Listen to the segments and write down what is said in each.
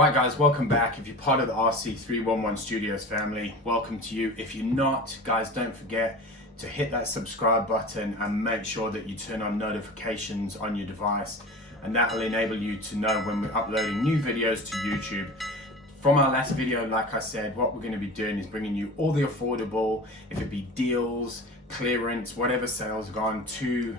Right guys, welcome back. If you're part of the RC311 Studios family, welcome to you. If you're not, guys, don't forget to hit that subscribe button and make sure that you turn on notifications on your device, and that will enable you to know when we're uploading new videos to YouTube. From our last video, like I said, what we're going to be doing is bringing you all the affordable, if it be deals, clearance, whatever sales have gone, two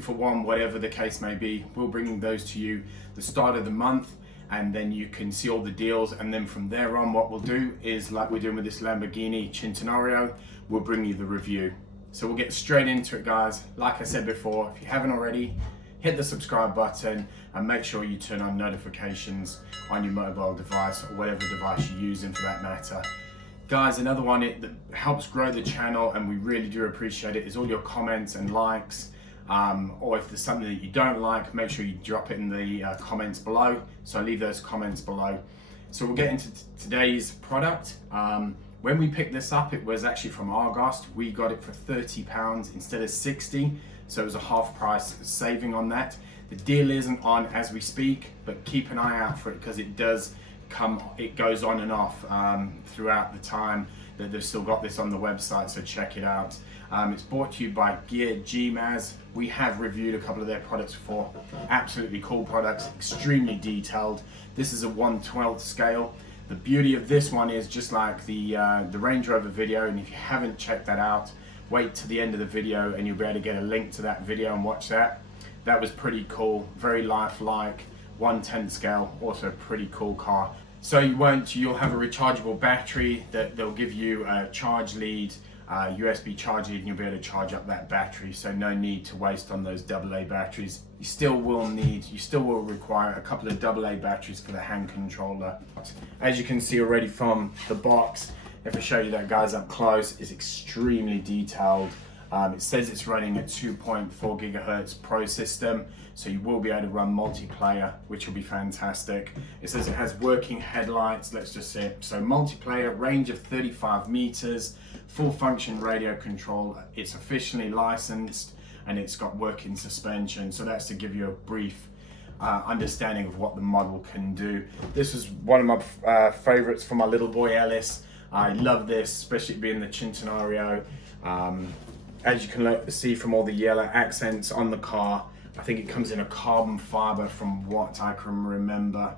for one, whatever the case may be, we'll bring those to you the start of the month, and then you can see all the deals. And then from there on, what we'll do is, like we're doing with this Lamborghini Centenario, we'll bring you the review. So we'll get straight into it, guys. Like I said before, if you haven't already, hit the subscribe button and make sure you turn on notifications on your mobile device or whatever device you're using for that matter. Guys, another one that helps grow the channel, and we really do appreciate it, is all your comments and likes. Or if there's something that you don't like, make sure you drop it in the comments below. So leave those comments below. So we'll get into today's product. When we picked this up, it was actually from Argos. We got it for £30 instead of 60, so it was a half price saving on that. The deal isn't on as we speak, but keep an eye out for it because it does come, it goes on and off throughout the time that they've still got this on the website, so check it out. It's brought to you by GoPro. We have reviewed a couple of their products before. Absolutely cool products, extremely detailed. This is a 1/12 scale. The beauty of this one is just like the Range Rover video, and if you haven't checked that out, wait to the end of the video and you'll be able to get a link to that video and watch that. That was pretty cool, very lifelike, 1/10 scale, also a pretty cool car. So you'll have a rechargeable battery that they'll give you a charge lead, USB charge lead, and you'll be able to charge up that battery, so no need to waste on those AA batteries. You still will require a couple of AA batteries for the hand controller. As you can see already from the box, if I show you that, guys, up close, is extremely detailed. It says it's running a 2.4 gigahertz Pro system, so you will be able to run multiplayer, which will be fantastic. It says it has working headlights. Let's just see it. So multiplayer, range of 35 meters, full function radio control. It's officially licensed, and it's got working suspension. So that's to give you a brief understanding of what the model can do. This is one of my favorites for my little boy Ellis. I love this, especially being the Centenario. As you can see from all the yellow accents on the car, I think it comes in a carbon fiber from what I can remember,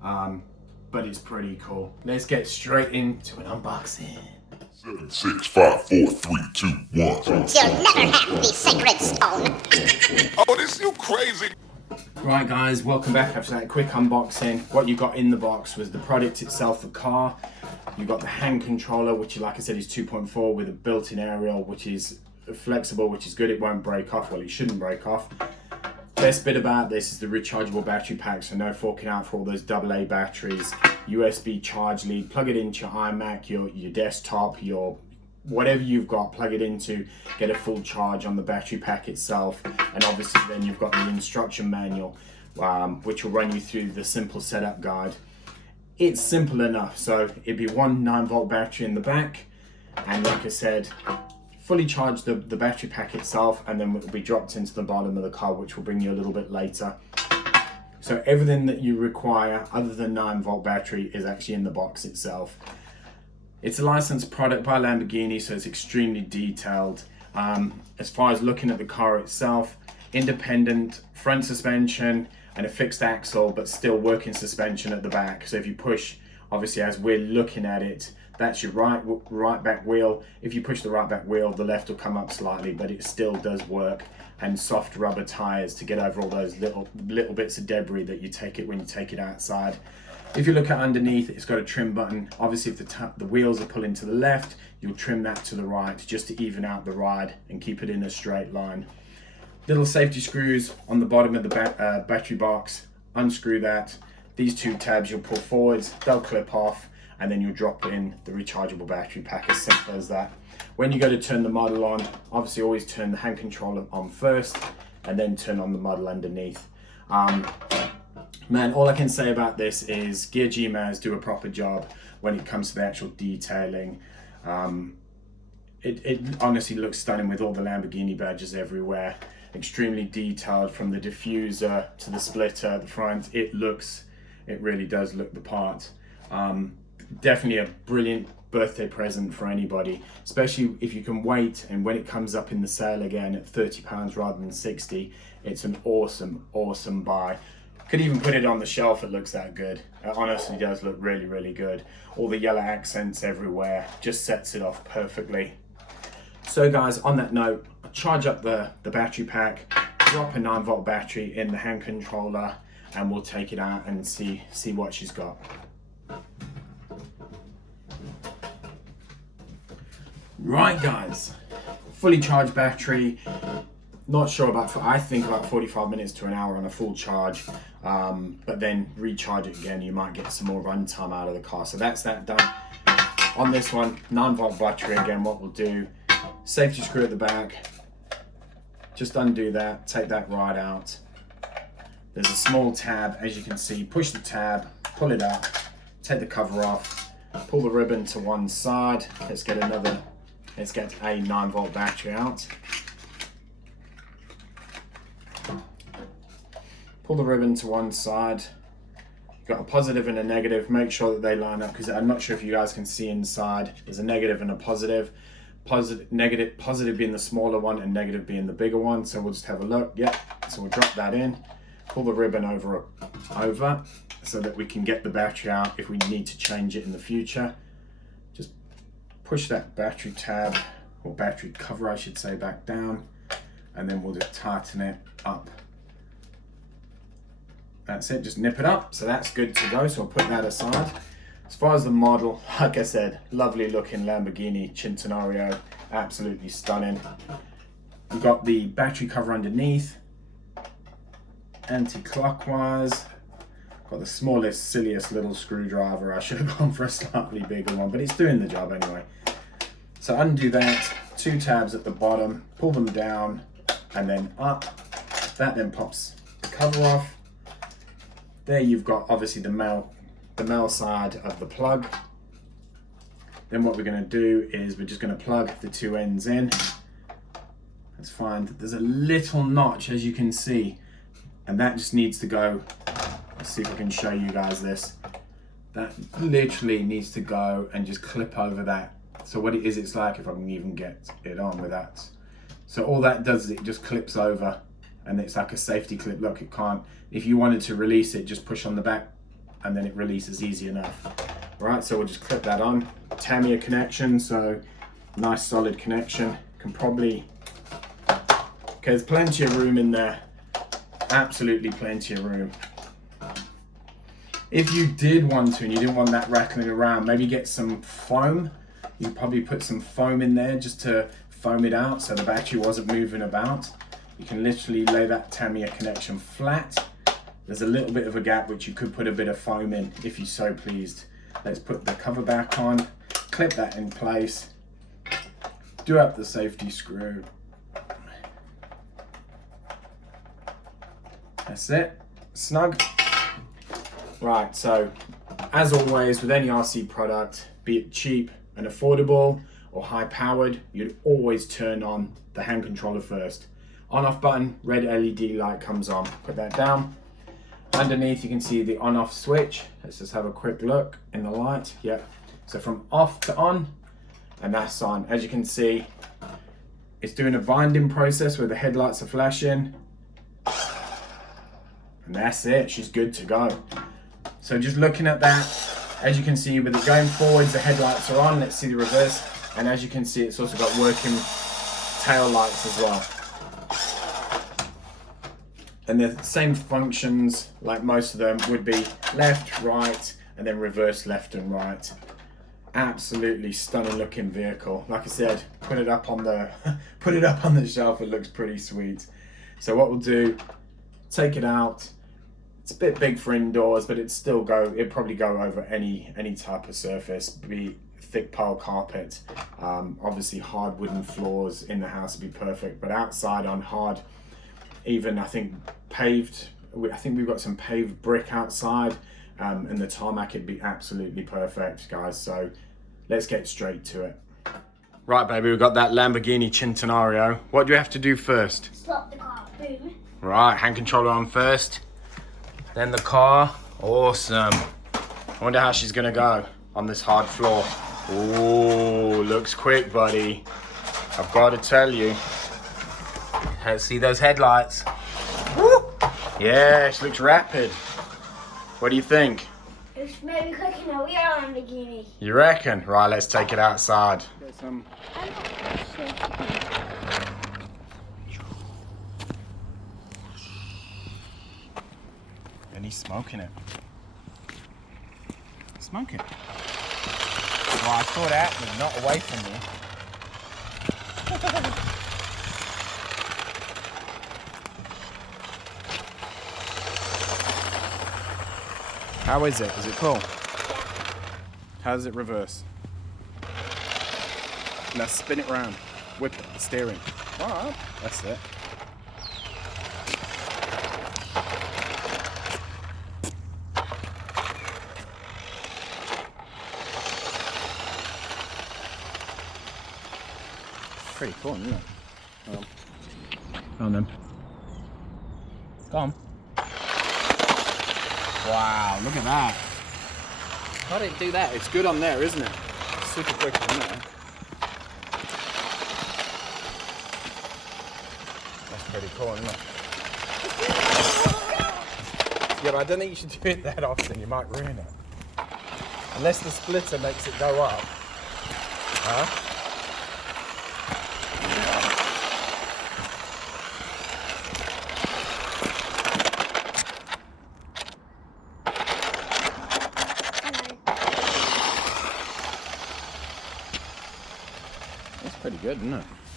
but it's pretty cool. Let's get straight into an unboxing. 7, 6, 5, 4, 3, 2, 1. You'll never have the sacred stone. Oh, this you crazy. Right guys, welcome back after that quick unboxing. What you got in the box was the product itself, the car. You got the hand controller, which, like I said, is 2.4 with a built-in aerial, which is flexible, which is good. It won't break off. Well, it shouldn't break off. Best bit about this is the rechargeable battery pack, so no forking out for all those AA batteries. USB charge lead, plug it into your iMac, your desktop, your whatever you've got, plug it into, get a full charge on the battery pack itself. And obviously then you've got the instruction manual, which will run you through the simple setup guide. It's simple enough. So it'd be one 9-volt battery in the back, and like I said, fully charge the battery pack itself, and then it will be dropped into the bottom of the car, which will bring you a little bit later. So everything that you require other than 9-volt battery is actually in the box itself. It's a licensed product by Lamborghini, so it's extremely detailed. As far as looking at the car itself, independent front suspension and a fixed axle, but still working suspension at the back. So if you push, obviously as we're looking at it, that's your right back wheel. If you push the right back wheel, the left will come up slightly, but it still does work. And soft rubber tires to get over all those little bits of debris that you take it when you take it outside. If you look at underneath, it's got a trim button. Obviously, if the wheels are pulling to the left, you'll trim that to the right just to even out the ride and keep it in a straight line. Little safety screws on the bottom of the battery box. Unscrew that. These two tabs you'll pull forwards, they'll clip off, and then you'll drop in the rechargeable battery pack, as simple as that. When you go to turn the model on, obviously always turn the hand controller on first, and then turn on the model underneath. Man, all I can say about this is GoPro do a proper job when it comes to the actual detailing. It honestly looks stunning with all the Lamborghini badges everywhere. Extremely detailed from the diffuser to the splitter at the front. It looks It really does look the part. Definitely a brilliant birthday present for anybody, especially if you can wait, and when it comes up in the sale again at £30 rather than 60, it's an awesome buy. Could even put it on the shelf, it looks that good. It honestly does look really good. All the yellow accents everywhere, just sets it off perfectly. So guys, on that note, I'll charge up the battery pack, drop a 9-volt battery in the hand controller, and we'll take it out and see what she's got. Right guys, fully charged battery. Not sure about, I think about 45 minutes to an hour on a full charge, but then recharge it again, you might get some more run time out of the car. So that's that done. On this one, 9-volt battery again, what we'll do, safety screw at the back, just undo that, take that right out. There's a small tab, as you can see, push the tab, pull it up, take the cover off, pull the ribbon to one side. Let's get a 9-volt battery out. Pull the ribbon to one side. You've got a positive and a negative. Make sure that they line up, because I'm not sure if you guys can see inside. There's a negative and a positive. Positive being the smaller one and negative being the bigger one. So we'll just have a look. Yep. So we'll drop that in. Pull the ribbon over so that we can get the battery out if we need to change it in the future. Just push that battery tab, or battery cover I should say, back down, and then we'll just tighten it up. That's it, just nip it up. So that's good to go, so I'll put that aside. As far as the model, like I said, lovely looking Lamborghini Centenario, absolutely stunning. We've got the battery cover underneath, anti-clockwise. Got the smallest, silliest little screwdriver. I should have gone for a slightly bigger one, but it's doing the job anyway. So undo that, 2 tabs at the bottom, pull them down and then up. That then pops the cover off. There you've got obviously the male side of the plug. Then what we're going to do is we're just going to plug the 2 ends in. Let's find that there's a little notch, as you can see, and that just needs to go. Let's see if I can show you guys this. That literally needs to go and just clip over that. So what it is, it's like, if I can even get it on with that. So all that does is it just clips over, and it's like a safety clip. Look, it can't, if you wanted to release it, just push on the back and then it releases easy enough. Right, so we'll just clip that on. Tamiya connection, so nice solid connection. Can probably, okay, there's plenty of room in there. Absolutely plenty of room. If you did want to and you didn't want that rattling around, maybe get some foam. You'd probably put some foam in there just to foam it out so the battery wasn't moving about. You can literally lay that Tamiya connection flat. There's a little bit of a gap which you could put a bit of foam in if you're so pleased. Let's put the cover back on, clip that in place, do up the safety screw. That's it, snug. Right, so as always with any RC product, be it cheap and affordable or high powered, you'd always turn on the hand controller first. On off button, red LED light comes on. Put that down. Underneath you can see the on off switch. Let's just have a quick look in the light. Yep. So from off to on, and that's on. As you can see, it's doing a binding process where the headlights are flashing. And that's it, she's good to go. So just looking at that, as you can see with it going forwards, the headlights are on. Let's see the reverse. And as you can see, it's also got working tail lights as well. And the same functions, like most of them, would be left, right, and then reverse left and right. Absolutely stunning looking vehicle. Like I said, put it up on the shelf, it looks pretty sweet. So what we'll do, take it out. It's a bit big for indoors, but it'd probably go over any type of surface, be thick pile carpet. Obviously hard wooden floors in the house would be perfect, but outside on hard, even I think paved, I think we've got some paved brick outside, and the tarmac would be absolutely perfect, guys. So let's get straight to it. Right, baby, we've got that Lamborghini Centenario. What do you have to do first? Stop the car, boom. Right, hand controller on first. Then the car, Awesome. I wonder how she's gonna go on this hard floor. Ooh, looks quick, buddy. I've got to tell you. Let's see those headlights. Woo! Yeah, she looks rapid. What do you think? It's maybe quicker than a real Lamborghini. You reckon? Right, let's take it outside. Get some. And he's smoking it. Smoking. Well, I saw that, but not away from me. How is it? Is it cool? How does it reverse? Now spin it round. Whip it, the steering. Alright, that's it. Pretty cool, isn't it? Go on then. Go on. Wow, look at that. How did it do that? It's good on there, isn't it? It's super quick on there. That's pretty cool, isn't it? Yeah, but I don't think you should do it that often. You might ruin it. Unless the splitter makes it go up. Huh? That's pretty good, isn't it?